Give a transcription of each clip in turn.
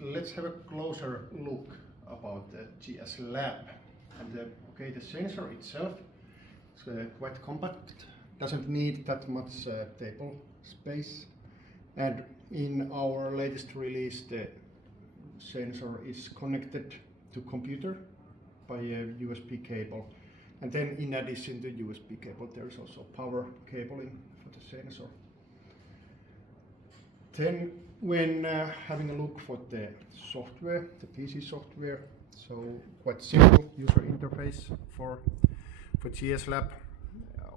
let's have a closer look about the GS Lab. And the sensor itself is quite compact, doesn't need that much table space. And in our latest release, the sensor is connected to computer by a USB cable. And then in addition to USB cable, there is also power cabling for the sensor. Then when having a look for the software, the PC software, so quite simple user interface for GS Lab.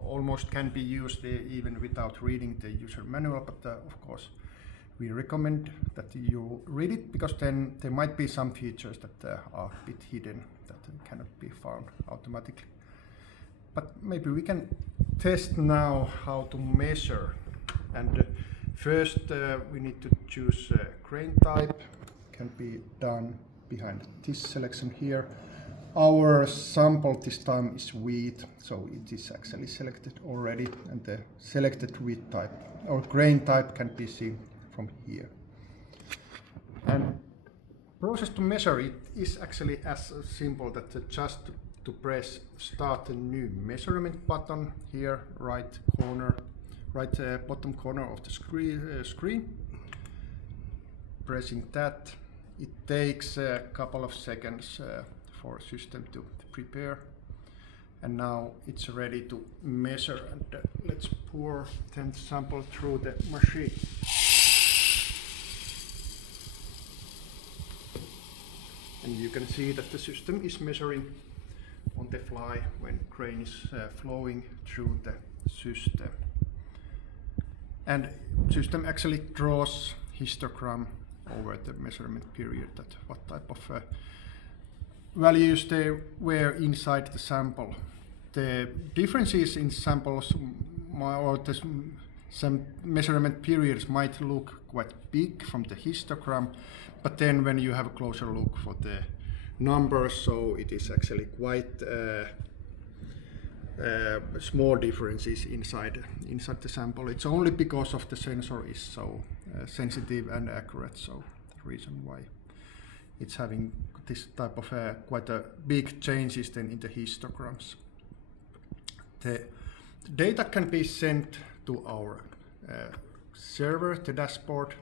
Almost can be used even without reading the user manual, but of course we recommend that you read it, because then there might be some features that are a bit hidden that cannot be found automatically. But maybe we can test now how to measure. And first we need to choose grain type. Can be done behind this selection here. Our sample this time is wheat, so it is actually selected already, and the selected wheat type or grain type can be seen from here. And process to measure it is actually as simple that just to press start a new measurement button here, right bottom corner of the screen. Pressing that, it takes a couple of seconds for system to prepare, and now it's ready to measure. And let's pour 10 sample through the machine. And you can see that the system is measuring on the fly when grain is flowing through the system. And system actually draws histogram over the measurement period, that what type of values there were inside the sample. The differences in samples or some measurement periods might look quite big from the histogram, but then when you have a closer look for the numbers, so it is actually quite small differences inside the sample. It's only because of the sensor is so sensitive and accurate, so the reason why it's having this type of quite a big changes then in the histograms. The data can be sent to our server, the dashboard,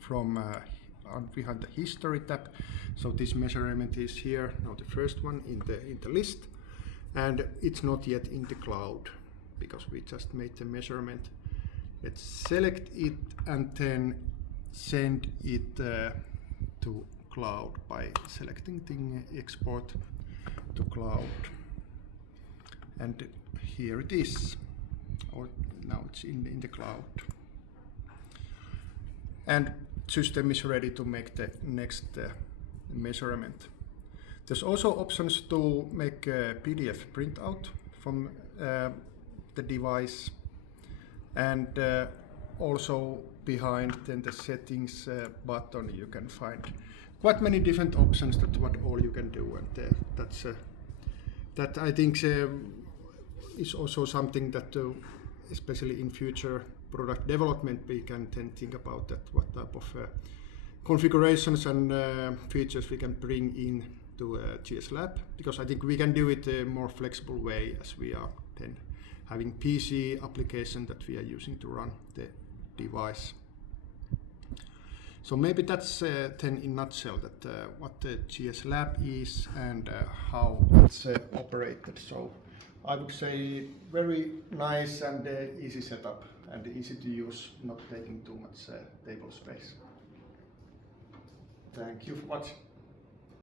from behind the history tab. So this measurement is here, now the first one in the list, and it's not yet in the cloud because we just made the measurement. Let's select it and then send it to cloud by selecting the export to cloud. And here it is, or now it's in the cloud. And system is ready to make the next measurement. There's also options to make a PDF printout from the device, and also behind then the settings button you can find quite many different options that what all you can do, and that I think is also something that especially in future product development we can then think about that what type of configurations and features we can bring in to GS Lab, because I think we can do it a more flexible way as we are then having PC application that we are using to run the device. So maybe that's then in a nutshell that what the GS Lab is and how it's operated. So I would say very nice and easy setup and easy to use, not taking too much table space. Thank you for watching.